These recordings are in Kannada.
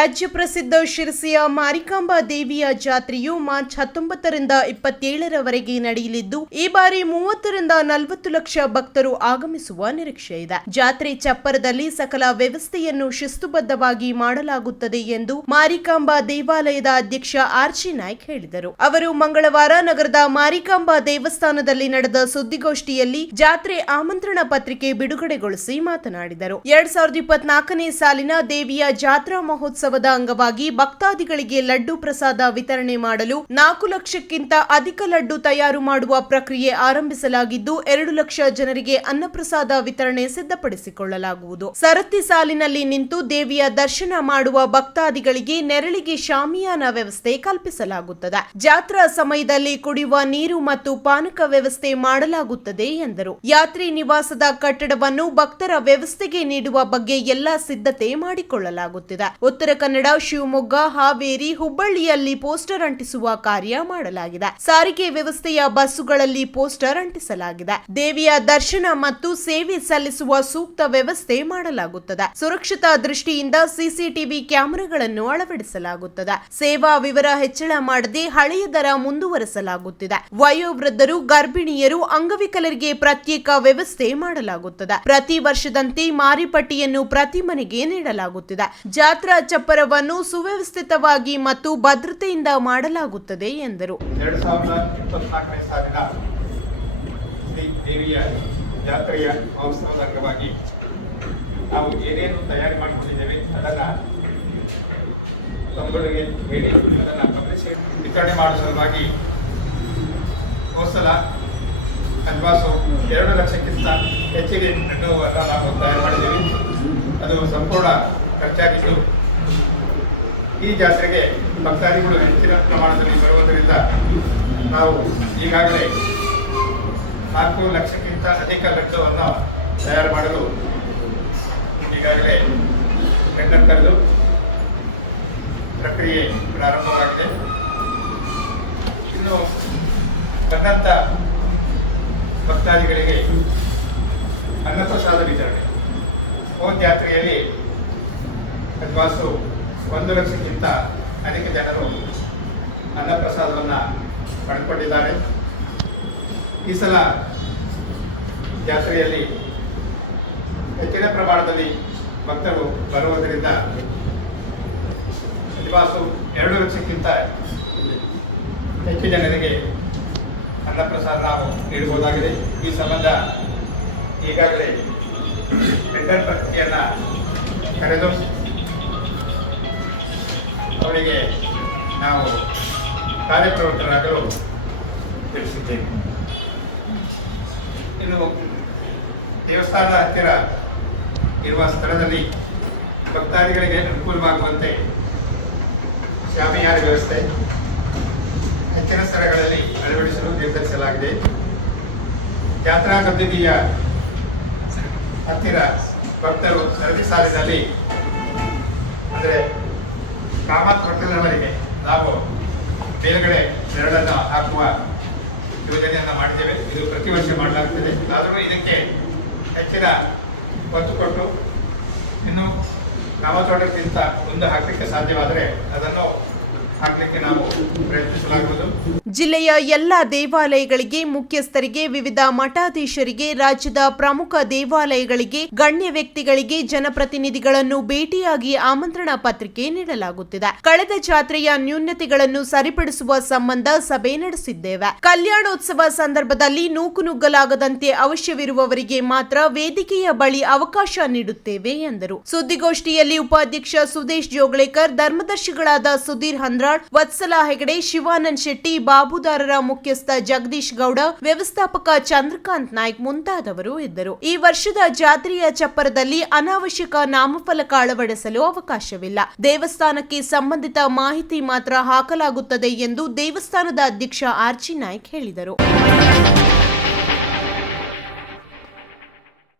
ರಾಜ್ಯ ಪ್ರಸಿದ್ಧ ಶಿರಸಿಯ ಮಾರಿಕಾಂಬಾ ದೇವಿಯ ಜಾತ್ರೆಯು ಮಾರ್ಚ್ ಹತ್ತೊಂಬತ್ತರಿಂದ ಇಪ್ಪತ್ತೇಳರವರೆಗೆ ನಡೆಯಲಿದ್ದು, ಈ ಬಾರಿ ಮೂವತ್ತರಿಂದ ನಲವತ್ತು ಲಕ್ಷ ಭಕ್ತರು ಆಗಮಿಸುವ ನಿರೀಕ್ಷೆ ಇದೆ. ಜಾತ್ರೆ ಚಪ್ಪರದಲ್ಲಿ ಸಕಲ ವ್ಯವಸ್ಥೆಯನ್ನು ಶಿಸ್ತುಬದ್ಧವಾಗಿ ಮಾಡಲಾಗುತ್ತದೆ ಎಂದು ಮಾರಿಕಾಂಬಾ ದೇವಾಲಯದ ಅಧ್ಯಕ್ಷ ಆರ್ಚಿ ನಾಯ್ಕ್ ಹೇಳಿದರು. ಅವರು ಮಂಗಳವಾರ ನಗರದ ಮಾರಿಕಾಂಬಾ ದೇವಸ್ಥಾನದಲ್ಲಿ ನಡೆದ ಸುದ್ದಿಗೋಷ್ಠಿಯಲ್ಲಿ ಜಾತ್ರೆ ಆಮಂತ್ರಣ ಪತ್ರಿಕೆ ಬಿಡುಗಡೆಗೊಳಿಸಿ ಮಾತನಾಡಿದರು. ಎರಡ್ ಸಾವಿರದ ಇಪ್ಪತ್ನಾಲ್ಕನೇ ಸಾಲಿನ ದೇವಿಯ ಜಾತ್ರಾ ಮಹೋತ್ಸವದ ಅಂಗವಾಗಿ ಭಕ್ತಾದಿಗಳಿಗೆ ಲಡ್ಡು ಪ್ರಸಾದ ವಿತರಣೆ ಮಾಡಲು ನಾಲ್ಕು ಲಕ್ಷಕ್ಕಿಂತ ಅಧಿಕ ಲಡ್ಡು ತಯಾರು ಮಾಡುವ ಪ್ರಕ್ರಿಯೆ ಆರಂಭಿಸಲಾಗಿದ್ದು, ಎರಡು ಲಕ್ಷ ಜನರಿಗೆ ಅನ್ನಪ್ರಸಾದ ವಿತರಣೆ ಸಿದ್ಧಪಡಿಸಿಕೊಳ್ಳಲಾಗುವುದು. ಸರತಿ ಸಾಲಿನಲ್ಲಿ ನಿಂತು ದೇವಿಯ ದರ್ಶನ ಮಾಡುವ ಭಕ್ತಾದಿಗಳಿಗೆ ನೆರಳಿಗೆ ಶಾಮಿಯಾನ ವ್ಯವಸ್ಥೆ ಕಲ್ಪಿಸಲಾಗುತ್ತದೆ. ಜಾತ್ರಾ ಸಮಯದಲ್ಲಿ ಕುಡಿಯುವ ನೀರು ಮತ್ತು ಪಾನಕ ವ್ಯವಸ್ಥೆ ಮಾಡಲಾಗುತ್ತದೆ ಎಂದರು. ಯಾತ್ರಿ ನಿವಾಸದ ಕಟ್ಟಡವನ್ನು ಭಕ್ತರ ವ್ಯವಸ್ಥೆಗೆ ನೀಡುವ ಬಗ್ಗೆ ಎಲ್ಲಾ ಸಿದ್ಧತೆ ಮಾಡಿಕೊಳ್ಳಲಾಗುತ್ತಿದೆ. ಉತ್ತರ ಕನ್ನಡ, ಶಿವಮೊಗ್ಗ, ಹಾವೇರಿ, ಹುಬ್ಬಳ್ಳಿಯಲ್ಲಿ ಪೋಸ್ಟರ್ ಅಂಟಿಸುವ ಕಾರ್ಯ ಮಾಡಲಾಗಿದೆ. ಸಾರಿಗೆ ವ್ಯವಸ್ಥೆಯ ಬಸ್ಸುಗಳಲ್ಲಿ ಪೋಸ್ಟರ್ ಅಂಟಿಸಲಾಗಿದೆ. ದೇವಿಯ ದರ್ಶನ ಮತ್ತು ಸೇವೆ ಸಲ್ಲಿಸುವ ಸೂಕ್ತ ವ್ಯವಸ್ಥೆ ಮಾಡಲಾಗುತ್ತದೆ. ಸುರಕ್ಷತಾ ದೃಷ್ಟಿಯಿಂದ ಸಿಸಿಟಿವಿ ಕ್ಯಾಮೆರಾಗಳನ್ನು ಅಳವಡಿಸಲಾಗುತ್ತದೆ. ಸೇವಾ ವಿವರ ಹೆಚ್ಚಳ ಮಾಡದೆ ಹಳೆಯ ದರ ಮುಂದುವರೆಸಲಾಗುತ್ತಿದೆ. ವಯೋವೃದ್ಧರು, ಗರ್ಭಿಣಿಯರು, ಅಂಗವಿಕಲರಿಗೆ ಪ್ರತ್ಯೇಕ ವ್ಯವಸ್ಥೆ ಮಾಡಲಾಗುತ್ತದೆ. ಪ್ರತಿ ವರ್ಷದಂತೆ ಮಾರಿಪಟ್ಟಿಯನ್ನು ಪ್ರತಿ ಮನೆಗೆ ನೀಡಲಾಗುತ್ತಿದೆ. ಜಾತ್ರಾ ಚಪ್ಪರವನ್ನು ಸುವ್ಯವಸ್ಥಿತವಾಗಿ ಮತ್ತು ಭದ್ರತೆಯಿಂದ ಮಾಡಲಾಗುತ್ತದೆ ಎಂದರು. ಜಾತ್ರೆಯ ಮಹೋತ್ಸವದ ಅಂಗವಾಗಿ ನಾವು ಏನೇನು ತಯಾರಿ ಮಾಡಿಕೊಂಡಿದ್ದೇವೆ ಅದನ್ನು ತಮ್ಮಗಳಿಗೆ ಹೇಳಿ, ಅದನ್ನು ಗಮನಿಸಿ. ವಿತರಣೆ ಮಾಡುವ ಸಲುವಾಗಿ ಹೋಸಲ ಅಡ್ವಾನ್ಸು ಎರಡು ಲಕ್ಷಕ್ಕಿಂತ ಹೆಚ್ಚಿಗೆ ಹಣ್ಣುವನ್ನು ನಾವು ತಯಾರು ಮಾಡಿದ್ದೀವಿ. ಅದು ಸಂಪೂರ್ಣ ಖರ್ಚಾಗಿದ್ದು ಈ ಜಾತ್ರೆಗೆ ಭಕ್ತಾದಿಗಳು ಹೆಚ್ಚಿನ ಪ್ರಮಾಣದಲ್ಲಿ ಬರುವುದರಿಂದ ನಾವು ಈಗಾಗಲೇ ನಾಲ್ಕು ಲಕ್ಷಕ್ಕಿಂತ ಅಧಿಕ ಲಡ್ಡುವನ್ನು ತಯಾರು ಮಾಡಲು ಈಗಾಗಲೇ ಟೆಂಡರ್ ಕರೆದು ಪ್ರಕ್ರಿಯೆ ಪ್ರಾರಂಭವಾಗಿದೆ. ಇನ್ನು ಬಂದಂಥ ಭಕ್ತಾದಿಗಳಿಗೆ ಅನ್ನಪ್ರಸಾದ ವಿತರಣೆ. ಹೋದ ಜಾತ್ರೆಯಲ್ಲಿ ಅಡ್ವಾನ್ಸು ಒಂದು ಲಕ್ಷಕ್ಕಿಂತ ಅನೇಕ ಜನರು ಅನ್ನಪ್ರಸಾದವನ್ನು ಪಡ್ಕೊಂಡಿದ್ದಾರೆ. ಈ ಸಲ ಜಾತ್ರೆಯಲ್ಲಿ ಹೆಚ್ಚಿನ ಪ್ರಮಾಣದಲ್ಲಿ ಭಕ್ತರು ಬರುವುದರಿಂದ ಅತಿವಾಸು ಎರಡು ಲಕ್ಷಕ್ಕಿಂತ ಹೆಚ್ಚು ಜನರಿಗೆ ಅನ್ನಪ್ರಸಾದ ನಾವು ನೀಡಬಹುದಾಗಿದೆ. ಈ ಸಂಬಂಧ ಈಗಾಗಲೇ ಟೆಂಡರ್ ಪ್ರಕ್ರಿಯೆಯನ್ನು ಕರೆದು ಅವರಿಗೆ ನಾವು ಕಾರ್ಯಪ್ರವೃತ್ತರಾಗಲು ತಿಳಿಸಿದ್ದೇವೆ. ಇನ್ನು ದೇವಸ್ಥಾನದ ಹತ್ತಿರ ಇರುವ ಸ್ಥಳದಲ್ಲಿ ಭಕ್ತಾದಿಗಳಿಗೆ ಅನುಕೂಲವಾಗುವಂತೆ ಶಾಮಿಯಾನ ವ್ಯವಸ್ಥೆ ಹೆಚ್ಚಿನ ಸ್ಥಳಗಳಲ್ಲಿ ಅಳವಡಿಸಲು ನಿರ್ಧರಿಸಲಾಗಿದೆ. ಯಾತ್ರಾ ಗದ್ದಿಗೆಯ ಹತ್ತಿರ ಭಕ್ತರು ಸರದಿ ಸಾಲಿನಲ್ಲಿ, ಅಂದರೆ ಕಾಮತ್ ಹೋಟೆಲ್ನವರಿಗೆ ನಾವು ಮೇಲ್ಗಡೆ ನೆರಳನ್ನು ಹಾಕುವ ಯೋಜನೆಯನ್ನು ಮಾಡಿದ್ದೇವೆ. ಇದು ಪ್ರತಿ ವರ್ಷ ಮಾಡಲಾಗ್ತದೆ. ಆದರೂ ಇದಕ್ಕೆ ಹೆಚ್ಚಿನ ಒತ್ತು ಕೊಟ್ಟು ಇನ್ನು ಕಾಮತೋಟಕ್ಕಿಂತ ಮುಂದೆ ಹಾಕಲಿಕ್ಕೆ ಸಾಧ್ಯವಾದರೆ ಅದನ್ನು ಹಾಕಲಿಕ್ಕೆ ನಾವು ಪ್ರಯತ್ನಿಸಲಾಗುವುದು. ಜಿಲ್ಲೆಯ ಎಲ್ಲ ದೇವಾಲಯಗಳಿಗೆ ಮುಖ್ಯಸ್ಥರಿಗೆ ವಿವಿಧ ಮಠಾಧೀಶರಿಗೆ, ರಾಜ್ಯದ ಪ್ರಮುಖ ದೇವಾಲಯಗಳಿಗೆ, ಗಣ್ಯ ವ್ಯಕ್ತಿಗಳಿಗೆ ಜನಪ್ರತಿನಿಧಿಗಳನ್ನು ಭೇಟಿಯಾಗಿ ಆಮಂತ್ರಣ ಪತ್ರಿಕೆ ನೀಡಲಾಗುತ್ತಿದೆ. ಕಳೆದ ಜಾತ್ರೆಯ ನ್ಯೂನತೆಗಳನ್ನು ಸರಿಪಡಿಸುವ ಸಂಬಂಧ ಸಭೆ ನಡೆಸಿದ್ದೇವೆ. ಕಲ್ಯಾಣೋತ್ಸವ ಸಂದರ್ಭದಲ್ಲಿ ನೂಕುನುಗ್ಗಲಾಗದಂತೆ ಅವಶ್ಯವಿರುವವರಿಗೆ ಮಾತ್ರ ವೇದಿಕೆಯ ಬಳಿ ಅವಕಾಶ ನೀಡುತ್ತೇವೆ ಎಂದರು. ಸುದ್ದಿಗೋಷ್ಠಿಯಲ್ಲಿ ಉಪಾಧ್ಯಕ್ಷ ಸುದೇಶ್ ಜೋಗಳೇಕರ್ ಧರ್ಮದರ್ಶಿಗಳಾದ ಸುಧೀರ್ ಹಂದ್ರಾಳ್ ವತ್ಸಲ ಹೆಗಡೆ ಶಿವಾನಂದ್ ಶೆಟ್ಟಿ ಬಾಬುದಾರರ ಮುಖ್ಯಸ್ಥ ಜಗದೀಶ್ ಗೌಡ, ವ್ಯವಸ್ಥಾಪಕ ಚಂದ್ರಕಾಂತ್ ನಾಯ್ಕ್ ಮುಂತಾದವರು ಇದ್ದರು. ಈ ವರ್ಷದ ಜಾತ್ರೆಯ ಚಪ್ಪರದಲ್ಲಿ ಅನಾವಶ್ಯಕ ನಾಮಫಲಕ ಅಳವಡಿಸಲು ಅವಕಾಶವಿಲ್ಲ. ದೇವಸ್ಥಾನಕ್ಕೆ ಸಂಬಂಧಿತ ಮಾಹಿತಿ ಮಾತ್ರ ಹಾಕಲಾಗುತ್ತದೆ ಎಂದು ದೇವಸ್ಥಾನದ ಅಧ್ಯಕ್ಷ ಆರ್ಚಿ ನಾಯ್ಕ್ ಹೇಳಿದರು.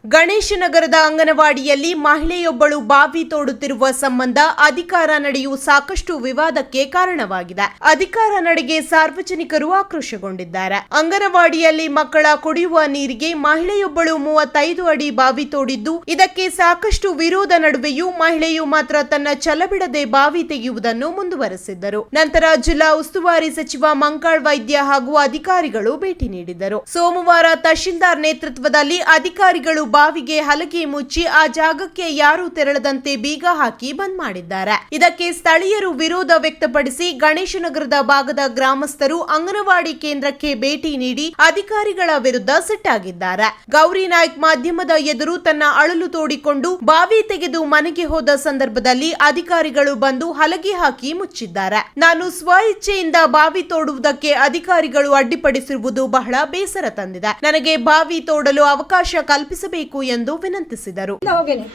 ಗಣೇಶನಗರದ ಅಂಗನವಾಡಿಯಲ್ಲಿ ಮಹಿಳೆಯೊಬ್ಬಳು ಬಾವಿ ತೋಡುತ್ತಿರುವ ಸಂಬಂಧ ಅಧಿಕಾರ ನಡೆಯು ಸಾಕಷ್ಟು ವಿವಾದಕ್ಕೆ ಕಾರಣವಾಗಿದೆ. ಅಧಿಕಾರ ನಡೆಗೆ ಸಾರ್ವಜನಿಕರು ಆಕ್ರೋಶಗೊಂಡಿದ್ದಾರೆ. ಅಂಗನವಾಡಿಯಲ್ಲಿ ಮಕ್ಕಳ ಕುಡಿಯುವ ನೀರಿಗೆ ಮಹಿಳೆಯೊಬ್ಬಳು ಮೂವತ್ತೈದು ಅಡಿ ಬಾವಿ ತೋಡಿದ್ದು, ಇದಕ್ಕೆ ಸಾಕಷ್ಟು ವಿರೋಧ ನಡುವೆಯೂ ಮಹಿಳೆಯು ಮಾತ್ರ ತನ್ನ ಛಲಬಿಡದೆ ಬಾವಿ ತೆಗೆಯುವುದನ್ನು ಮುಂದುವರೆಸಿದ್ದರು. ನಂತರ ಜಿಲ್ಲಾ ಉಸ್ತುವಾರಿ ಸಚಿವ ಮಂಕಾಳ್ ವೈದ್ಯ ಹಾಗೂ ಅಧಿಕಾರಿಗಳು ಭೇಟಿ ನೀಡಿದರು. ಸೋಮವಾರ ತಹಶೀಲ್ದಾರ್ ನೇತೃತ್ವದಲ್ಲಿ ಅಧಿಕಾರಿಗಳು ಬಾವಿಗೆ ಹಲಗೆ ಮುಚ್ಚಿ ಆ ಜಾಗಕ್ಕೆ ಯಾರೂ ತೆರಳದಂತೆ ಬೀಗ ಹಾಕಿ ಬಂದ್ ಮಾಡಿದ್ದಾರೆ. ಇದಕ್ಕೆ ಸ್ಥಳೀಯರು ವಿರೋಧ ವ್ಯಕ್ತಪಡಿಸಿ ಗಣೇಶನಗರದ ಭಾಗದ ಗ್ರಾಮಸ್ಥರು ಅಂಗನವಾಡಿ ಕೇಂದ್ರಕ್ಕೆ ಭೇಟಿ ನೀಡಿ ಅಧಿಕಾರಿಗಳ ವಿರುದ್ಧ ಸಿಟ್ಟಾಗಿದ್ದಾರೆ. ಗೌರಿ ನಾಯ್ಕ್ ಮಾಧ್ಯಮದ ಎದುರು ತನ್ನ ಅಳಲು ತೋಡಿಕೊಂಡು ಬಾವಿ ತೆಗೆದು ಮನೆಗೆ ಹೋದ ಸಂದರ್ಭದಲ್ಲಿ ಅಧಿಕಾರಿಗಳು ಬಂದು ಹಲಗೆ ಹಾಕಿ ಮುಚ್ಚಿದ್ದಾರೆ. ನಾನು ಸ್ವ ಇಚ್ಛೆಯಿಂದ ಬಾವಿ ತೋಡುವುದಕ್ಕೆ ಅಧಿಕಾರಿಗಳು ಅಡ್ಡಿಪಡಿಸಿರುವುದು ಬಹಳ ಬೇಸರ ತಂದಿದೆ. ನನಗೆ ಬಾವಿ ತೋಡಲು ಅವಕಾಶ ಕಲ್ಪಿಸಬೇಕು ಎಂದು ವಿನಂತಿಸಿದರು. ಹೋಗೇನೆ.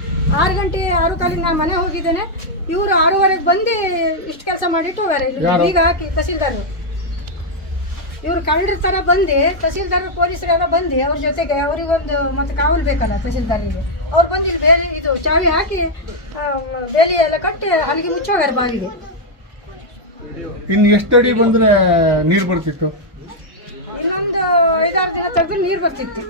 ಆರು ಗಂಟೆ ಆರು ಕಾಲಿಗೆ ನಾನು ಮನೆ ಹೋಗಿದ್ದೇನೆ. ಇವರು ಆರೂವರೆಗೆ ಬಂದು ಇಷ್ಟು ಕೆಲಸ ಮಾಡಿಟ್ಟು ಹೋಗಾರೆ ಇಲ್ಲಿ. ಈಗ ಹಾಕಿ ತಹಸೀಲ್ದಾರ್. ಇವರು ಕಳ್ಳರ ಥರ ಬಂದು ತಹಸೀಲ್ದಾರ್ ಪೊಲೀಸರೆಲ್ಲ ಬಂದು ಅವ್ರ ಜೊತೆಗೆ ಅವರಿಗೊಂದು ಮತ್ತೆ ಕಾವಲು ಬೇಕಲ್ಲ ತಹಸೀಲ್ದಾರಿಗೆ. ಅವ್ರು ಬಂದು ಇಲ್ಲಿ ಬೇಲಿ ಇದು ಚಾವಿ ಹಾಕಿ ಬೇಲಿ ಎಲ್ಲ ಕಟ್ಟಿ ಅಲ್ಲಿಗೆ ಮುಚ್ಚೋಗಾರೆ ಬಾವಿಗೆ. ಇನ್ನು ಎಷ್ಟು ಅಡಿ ಬಂದ್ರೆ ನೀರು ಬರ್ತಿತ್ತು? ಇನ್ನೊಂದು ಐದಾರು ದಿನ ತೆಗೆದು ನೀರು ಬರ್ತಿತ್ತು.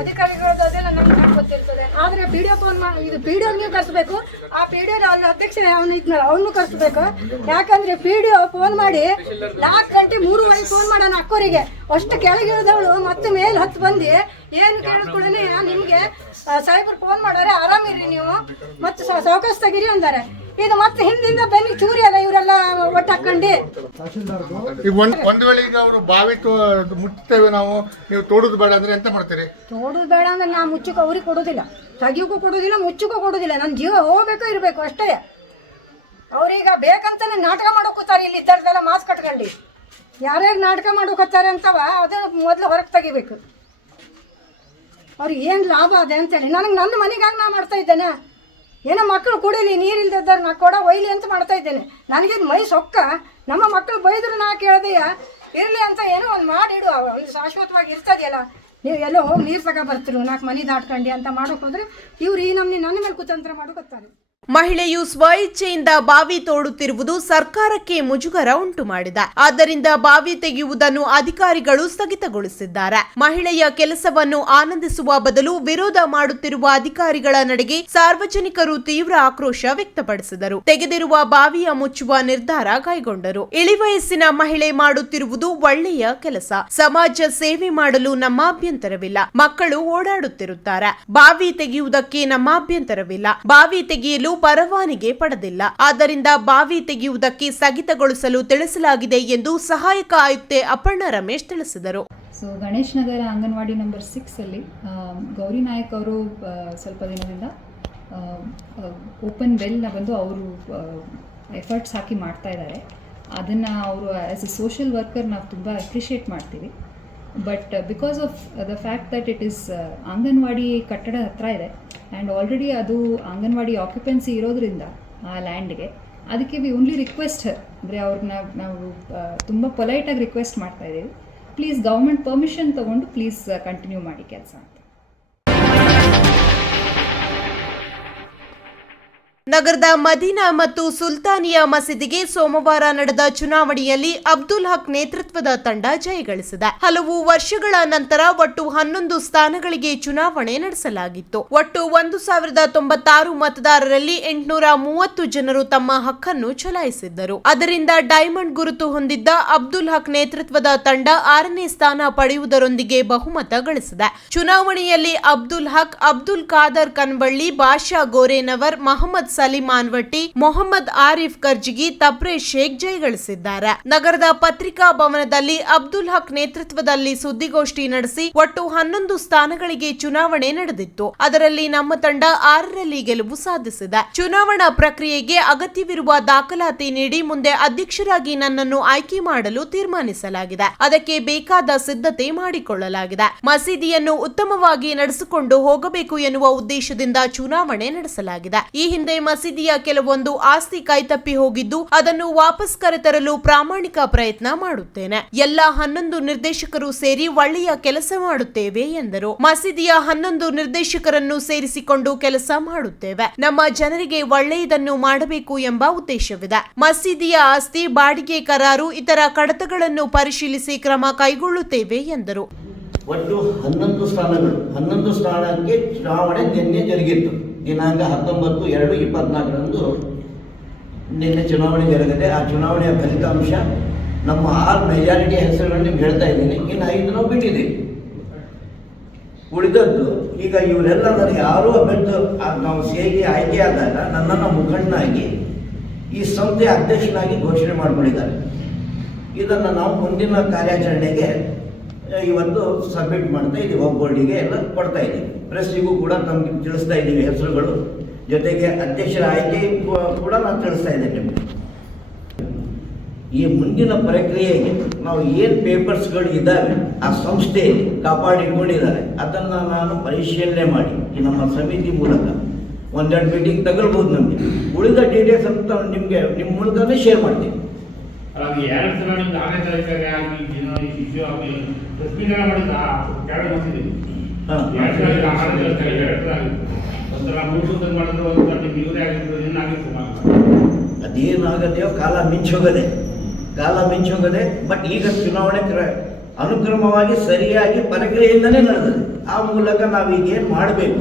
ಅಧಿಕಾರಿಗಳದ್ದು ಅದೆಲ್ಲ ನಮ್ಗೆ ಗೊತ್ತಿರ್ತದೆ. ಆದರೆ ಪಿ ಡಿ ಒ ಫೋನ್ ಮಾಡಿ ಇದು ಪಿ ಡಿ ನೀವು ಕರೆಸ್ಬೇಕು. ಆ ಪಿ ಡಿ ಒ ಅಲ್ಲಿ ಅಧ್ಯಕ್ಷ ಅವನು ಇದ್ನಲ್ಲ ಅವನು ಕರೆಸ್ಬೇಕು. ಯಾಕಂದ್ರೆ ಪಿ ಡಿ ಒ ಫೋನ್ ಮಾಡಿ ನಾಲ್ಕು ಗಂಟೆ ಮೂರುವರೆಗೆ ಫೋನ್ ಮಾಡೋಣ ಅಕ್ಕೋರಿಗೆ. ಅಷ್ಟು ಕೆಳಗಿಳಿದವಳು ಮತ್ತೆ ಮೇಲೆ ಹತ್ತು ಬಂದು ಏನು ಕೇಳಿದ ಕೂಡಲೇ ನಿಮಗೆ ಸಾಹೇಬ್ರು ಫೋನ್ ಮಾಡೋರೆ ಆರಾಮಿರಿ ನೀವು. ಮತ್ತೆ ಸಾವಕಾಶ ತೆಗಿರಿ ಅಂತಾರೆ ಇದು ಮತ್ತೆ ಹಿಂದಿಂದ ಬೆನ್ನಿಗೆ ಚೂರಿ ಅಲ್ಲ ಇವರೆಲ್ಲ ಒಟ್ಟಾಕೊಂಡು ಈಗ ಒಂದ್ ಒಂದ್ ವೇಳೆ ಈಗ ಅವರು ಬಾವಿ ಮುಚ್ಚುತ್ತೇವೆ ಮುಟ್ತೇವೆ ನಾವು ನೀವು ತೋಡುದು ಬೇಡ ಅಂದ್ರೆ ಎಂತ ಮಾಡ್ತೀರಿ? ತೋಡುದು ಬೇಡ ಅಂದ್ರೆ ನಾ ಮುಚ್ಚಕ್ಕೆ ಅವ್ರಿಗೆ ಕೊಡೋದಿಲ್ಲ. ತೆಗಿಯೋಕ್ಕೂ ಕೊಡೋದಿಲ್ಲ ಮುಚ್ಚಕ್ಕೂ ಕೊಡೋದಿಲ್ಲ. ನನ್ನ ಜೀವ ಹೋಗ್ಬೇಕು ಇರಬೇಕು ಅಷ್ಟೇ. ಅವ್ರೀಗ ಬೇಕಂತಾನೆ ನಾಟಕ ಮಾಡೋಕೋತಾರೆ ಇಲ್ಲಿ ಇದ್ದವ್ರದೆಲ್ಲ ಮಾಸ್ಕ್ ಕಟ್ಕೊಂಡು. ಯಾರ್ಯಾರು ನಾಟಕ ಮಾಡೋಕತ್ತಾರೆ ಅಂತವ ಅದೇ ಮೊದಲು ಹೊರಗೆ ತೆಗಿಬೇಕು. ಅವ್ರಿಗೆ ಏನು ಲಾಭ ಅದೇ ಅಂತೇಳಿ. ನನಗೆ ನನ್ನ ಮನೆಗಾಗಿ ನಾ ಮಾಡ್ತಾ ಇದ್ದೇನೆ. ಏನೋ ಮಕ್ಕಳು ಕುಡೀಲಿ ನೀರಿಲ್ದಿದ್ದಾರೆ ನಾ ಕೊಡ ಒಯ್ಲಿ ಅಂತ ಮಾಡ್ತಾ ಇದ್ದೇನೆ. ನನಗೇನು ಮೈ ಸೊಕ್ಕ? ನಮ್ಮ ಮಕ್ಕಳು ಬೈದ್ರು ನಾ ಕೇಳ್ದೆಯ? ಇರಲಿ ಅಂತ ಏನೋ ಒಂದು ಮಾಡಿಡು ಒಂದು ಶಾಶ್ವತವಾಗಿ ಇರ್ತದೆಯಲ್ಲ ನೀವು ಎಲ್ಲೋ ಹೋಗಿ ನೀರು ತಗೋ ಬರ್ತಿರು ನಾಲ್ಕು ಮನೆ ದಾಟ್ಕೊಂಡು ಅಂತ ಮಾಡೋಕೆ ಹೋದ್ರೆ, ಇವ್ರು ಈ ನಮ್ಮನೆ ನನ್ನ ಮೇಲೆ ಕುತಂತ್ರ ಮಾಡೋಕತ್ತಾರೆ ಮಹಿಳೆಯು ಸ್ವಇಚ್ಛೆಯಿಂದ ಬಾವಿ ತೋಡುತ್ತಿರುವುದು ಸರ್ಕಾರಕ್ಕೆ ಮುಜುಗರ ಉಂಟು ಮಾಡಿದೆ. ಆದ್ದರಿಂದ ಬಾವಿ ತೆಗೆಯುವುದನ್ನು ಅಧಿಕಾರಿಗಳು ಸ್ಥಗಿತಗೊಳಿಸಿದ್ದಾರೆ. ಮಹಿಳೆಯ ಕೆಲಸವನ್ನು ಆನಂದಿಸುವ ಬದಲು ವಿರೋಧ ಮಾಡುತ್ತಿರುವ ಅಧಿಕಾರಿಗಳ ನಡೆಗೆ ಸಾರ್ವಜನಿಕರು ತೀವ್ರ ಆಕ್ರೋಶ ವ್ಯಕ್ತಪಡಿಸಿದರು. ತೆಗೆದಿರುವ ಬಾವಿಯ ಮುಚ್ಚುವ ನಿರ್ಧಾರ ಕೈಗೊಂಡರು. ಇಳಿವಯಸ್ಸಿನ ಮಹಿಳೆ ಮಾಡುತ್ತಿರುವುದು ಒಳ್ಳೆಯ ಕೆಲಸ. ಸಮಾಜ ಸೇವೆ ಮಾಡಲು ನಮ್ಮ ಅಭ್ಯಂತರವಿಲ್ಲ. ಮಕ್ಕಳು ಓಡಾಡುತ್ತಿರುತ್ತಾರೆ. ಬಾವಿ ತೆಗೆಯುವುದಕ್ಕೆ ನಮ್ಮ ಅಭ್ಯಂತರವಿಲ್ಲ. ಬಾವಿ ತೆಗೆಯಲು ಪರವಾನಿಗೆ ಪಡೆದಿಲ್ಲ. ಆದ್ದರಿಂದ ಬಾವಿ ತೆಗೆಯುವುದಕ್ಕೆ ಸ್ಥಗಿತಗೊಳಿಸಲು ತಿಳಿಸಲಾಗಿದೆ ಎಂದು ಸಹಾಯಕ ಆಯುಕ್ತೆ ಅಪರ್ಣ ರಮೇಶ್ ತಿಳಿಸಿದರು. ಸೊ ಗಣೇಶ್ ನಗರ ಅಂಗನವಾಡಿ ನಂಬರ್ ಸಿಕ್ಸಲ್ಲಿ ಗೌರಿ ನಾಯಕ್ ಅವರು ಸ್ವಲ್ಪ ದಿನದಿಂದ ಓಪನ್ ವೆಲ್ನ ಬಂದು ಅವರು ಎಫರ್ಟ್ಸ್ ಹಾಕಿ ಮಾಡ್ತಾ ಇದ್ದಾರೆ. ಅದನ್ನು ಅವರು ಆ್ಯಸ್ ಎ ಸೋಷಿಯಲ್ ವರ್ಕರ್ ನಾವು ತುಂಬ ಅಪ್ರಿಷಿಯೇಟ್ ಮಾಡ್ತೀವಿ. But because of the fact that it is anganwadi ಕಟ್ಟಡ ಹತ್ರ ಇದೆ ಆ್ಯಂಡ್ ಆಲ್ರೆಡಿ ಅದು ಅಂಗನವಾಡಿ ಆಕ್ಯುಪೆನ್ಸಿ ಇರೋದ್ರಿಂದ ಆ ಲ್ಯಾಂಡ್ಗೆ ಅದಕ್ಕೆ ವಿ ಓನ್ಲಿ ರಿಕ್ವೆಸ್ಟ್ ಅಂದರೆ ಅವ್ರನ್ನ ನಾವು ತುಂಬ ಪೊಲೈಟಾಗಿ ರಿಕ್ವೆಸ್ಟ್ ಮಾಡ್ತಾ ಇದ್ದೀವಿ ಪ್ಲೀಸ್ ಗೌರ್ಮೆಂಟ್ ಪರ್ಮಿಷನ್ ತೊಗೊಂಡು ಪ್ಲೀಸ್ ಕಂಟಿನ್ಯೂ ಮಾಡಿ ಕೆಲಸ ಅಂತ. ನಗರದ ಮದೀನಾ ಮತ್ತು ಸುಲ್ತಾನಿಯಾ ಮಸೀದಿಗೆ ಸೋಮವಾರ ನಡೆದ ಚುನಾವಣೆಯಲ್ಲಿ ಅಬ್ದುಲ್ ಹಕ್ ನೇತೃತ್ವದ ತಂಡ ಜಯಗಳಿಸಿದೆ. ಹಲವು ವರ್ಷಗಳ ನಂತರ ಒಟ್ಟು ಹನ್ನೊಂದು ಸ್ಥಾನಗಳಿಗೆ ಚುನಾವಣೆ ನಡೆಸಲಾಗಿತ್ತು. ಒಟ್ಟು ಒಂದು ಸಾವಿರದ ತೊಂಬತ್ತಾರು ಮತದಾರರಲ್ಲಿ ಎಂಟುನೂರ ಮೂವತ್ತು ಜನರು ತಮ್ಮ ಹಕ್ಕನ್ನು ಚಲಾಯಿಸಿದ್ದರು. ಅದರಿಂದ ಡೈಮಂಡ್ ಗುರುತು ಹೊಂದಿದ್ದ ಅಬ್ದುಲ್ ಹಕ್ ನೇತೃತ್ವದ ತಂಡ ಆರನೇ ಸ್ಥಾನ ಪಡೆಯುವುದರೊಂದಿಗೆ ಬಹುಮತ ಗಳಿಸಿದೆ. ಚುನಾವಣೆಯಲ್ಲಿ ಅಬ್ದುಲ್ ಹಕ್, ಅಬ್ದುಲ್ ಖಾದರ್ ಕನ್ಬಳ್ಳಿ ಬಾಷಾ ಗೋರೆನವರ್, ಮಹಮ್ಮದ್ ಸಲೀಂ ವಟ್ಟಿ ಮೊಹಮ್ಮದ್ ಆರಿಫ್ ಕರ್ಜಿಗಿ ತಬ್ರೆ ಶೇಖ್ ಜಯಗಳಿಸಿದ್ದಾರೆ. ನಗರದ ಪತ್ರಿಕಾ ಭವನದಲ್ಲಿ ಅಬ್ದುಲ್ ಹಕ್ ನೇತೃತ್ವದಲ್ಲಿ ಸುದ್ದಿಗೋಷ್ಠಿ ನಡೆಸಿ ಒಟ್ಟು ಹನ್ನೊಂದು ಸ್ಥಾನಗಳಿಗೆ ಚುನಾವಣೆ ನಡೆದಿತ್ತು. ಅದರಲ್ಲಿ ನಮ್ಮ ತಂಡ ಆರರಲ್ಲಿ ಗೆಲುವು ಸಾಧಿಸಿದೆ. ಚುನಾವಣಾ ಪ್ರಕ್ರಿಯೆಗೆ ಅಗತ್ಯವಿರುವ ದಾಖಲಾತಿ ನೀಡಿ ಮುಂದೆ ಅಧ್ಯಕ್ಷರಾಗಿ ನನ್ನನ್ನು ಆಯ್ಕೆ ಮಾಡಲು ತೀರ್ಮಾನಿಸಲಾಗಿದೆ. ಅದಕ್ಕೆ ಬೇಕಾದ ಸಿದ್ಧತೆ ಮಾಡಿಕೊಳ್ಳಲಾಗಿದೆ. ಮಸೀದಿಯನ್ನು ಉತ್ತಮವಾಗಿ ನಡೆಸಿಕೊಂಡು ಹೋಗಬೇಕು ಎನ್ನುವ ಉದ್ದೇಶದಿಂದ ಚುನಾವಣೆ ನಡೆಸಲಾಗಿದೆ. ಈ ಹಿಂದೆ ಮಸೀದಿಯ ಕೆಲವೊಂದು ಆಸ್ತಿ ಕೈತಪ್ಪಿ ಹೋಗಿದ್ದು ಅದನ್ನು ವಾಪಸ್ ಕರೆತರಲು ಪ್ರಾಮಾಣಿಕ ಪ್ರಯತ್ನ ಮಾಡುತ್ತೇನೆ. ಎಲ್ಲ ಹನ್ನೊಂದು ನಿರ್ದೇಶಕರು ಸೇರಿ ಒಳ್ಳೆಯ ಕೆಲಸ ಮಾಡುತ್ತೇವೆ ಎಂದರು. ಮಸೀದಿಯ ಹನ್ನೊಂದು ನಿರ್ದೇಶಕರನ್ನು ಸೇರಿಸಿಕೊಂಡು ಕೆಲಸ ಮಾಡುತ್ತೇವೆ. ನಮ್ಮ ಜನರಿಗೆ ಒಳ್ಳೆಯದನ್ನು ಮಾಡಬೇಕು ಎಂಬ ಉದ್ದೇಶವಿದೆ. ಮಸೀದಿಯ ಆಸ್ತಿ, ಬಾಡಿಗೆ ಕರಾರು, ಇತರ ಕಡತಗಳನ್ನು ಪರಿಶೀಲಿಸಿ ಕ್ರಮ ಕೈಗೊಳ್ಳುತ್ತೇವೆ ಎಂದರು. ಒಟ್ಟು ಹನ್ನೊಂದು ಸ್ಥಾನಗಳು. ಹನ್ನೊಂದು ಸ್ಥಾನಕ್ಕೆ ಚುನಾವಣೆ ನಿನ್ನೆ ಜರುಗಿತ್ತು. ದಿನಾಂಕ ಹತ್ತೊಂಬತ್ತು ಎರಡು ಇಪ್ಪತ್ನಾಲ್ಕರಂದು ನಿನ್ನೆ ಚುನಾವಣೆ ಜರುಗಿದೆ. ಆ ಚುನಾವಣೆಯ ಫಲಿತಾಂಶ ನಮ್ಮ ಆರು ಮೆಜಾರಿಟಿ ಹೆಸರುಗಳನ್ನು ನಿಮ್ಗೆ ಹೇಳ್ತಾ ಇದ್ದೀನಿ. ಇನ್ನು ಐದು ನಾವು ಬಿಟ್ಟಿದೆ ಉಳಿದದ್ದು, ಈಗ ಇವರೆಲ್ಲ ನನಗೆ ಯಾರೂ ಅಭ್ಯರ್ಥಿ ನಾವು ಸೇರಿ ಆಯ್ಕೆ ಆದಾಗ ನನ್ನನ್ನು ಮುಖಂಡನಾಗಿ ಈ ಸಂಸ್ಥೆ ಅಧ್ಯಕ್ಷನಾಗಿ ಘೋಷಣೆ ಮಾಡಿಕೊಂಡಿದ್ದಾರೆ. ಇದನ್ನು ನಾವು ಮುಂದಿನ ಕಾರ್ಯಾಚರಣೆಗೆ ಇವತ್ತು ಸಬ್ಮಿಟ್ ಮಾಡ್ತಾ ಇದ್ದೀವಿ ಒಬ್ಬೊಳ್ಳಿಗೆ ಎಲ್ಲ ಕೊಡ್ತಾ ಇದ್ದೀವಿ ಪ್ರೆಸ್ಸಿಗೂ ಕೂಡ ನಮಗೆ ತಿಳಿಸ್ತಾ ಇದ್ದೀವಿ ಹೆಸರುಗಳು. ಜೊತೆಗೆ ಅಧ್ಯಕ್ಷರ ಆಯ್ಕೆ ಕೂಡ ನಾನು ತಿಳಿಸ್ತಾ ಇದ್ದೇನೆ ನಿಮಗೆ. ಈ ಮುಂದಿನ ಪ್ರಕ್ರಿಯೆಗೆ ನಾವು ಏನು ಪೇಪರ್ಸ್ಗಳು ಇದ್ದಾವೆ ಆ ಸಂಸ್ಥೆ ಕಾಪಾಡಿಕೊಂಡಿದ್ದಾರೆ, ಅದನ್ನು ನಾನು ಪರಿಶೀಲನೆ ಮಾಡಿ, ಈ ನಮ್ಮ ಸಮಿತಿ ಮೂಲಕ. ಒಂದೆರಡು ಮೀಟಿಂಗ್ ತಗೊಳ್ಬೋದು ನಮಗೆ. ಉಳಿದ ಡೀಟೇಲ್ಸ್ ಅಂತ ನಿಮಗೆ ನಿಮ್ಮ ಮೂಲಕನೇ ಶೇರ್ ಮಾಡ್ತೀನಿ. ಎರಡು ಸಲ ಆಗಿ ಇಶ್ಯೂ ಆಗಿ ಮಾಡಿದ ಎರಡು ಅದೇನಾಗದೆಯೋ ಕಾಲ ಮಿಂಚೋಗದೆ. ಕಾಲ ಮಿಂಚೋಗದೆ ಬಟ್ ಈಗ ಚುನಾವಣೆ ಕ್ರ ಅನುಕ್ರಮವಾಗಿ ಸರಿಯಾಗಿ ಪ್ರಕ್ರಿಯೆಯಿಂದಲೇ ನಡೆದಿದೆ ಆ ಮೂಲಕ ನಾವೀಗ ಏನು ಮಾಡಬೇಕು?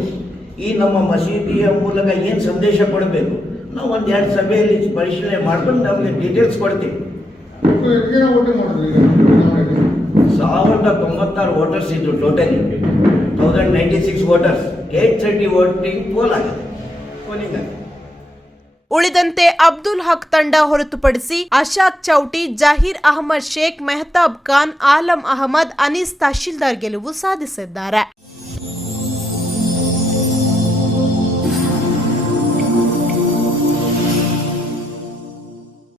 ಈ ನಮ್ಮ ಮಸೀದಿಯ ಮೂಲಕ ಏನು ಸಂದೇಶ ಕೊಡಬೇಕು? ನಾವು ಒಂದು ಎರಡು ಸಭೆಯಲ್ಲಿ ಪರಿಶೀಲನೆ ಮಾಡ್ಕೊಂಡು ನಮಗೆ ಡೀಟೇಲ್ಸ್ ಕೊಡ್ತೀವಿ. ಸಾವಿರದ ತೊಂಬತ್ತಾರು ವೋಟರ್ಸ್ ಇದ್ರು totally thousand ninety six voters eight thirty voting poll ಉಳಿದಂತೆ ಅಬ್ದುಲ್ ಹಕ್ ತಂಡ ಹೊರತುಪಡಿಸಿ ಅಶಾಕ್ ಚೌಟಿ, ಜಹೀರ್ ಅಹಮದ್ ಶೇಖ್, ಮೆಹತಾಬ್ ಖಾನ್, ಆಲಂ ಅಹಮದ್, ಅನೀಸ್ ತಹಶೀಲ್ದಾರ್ ಗೆಲುವು ಸಾಧಿಸಿದ್ದಾರೆ.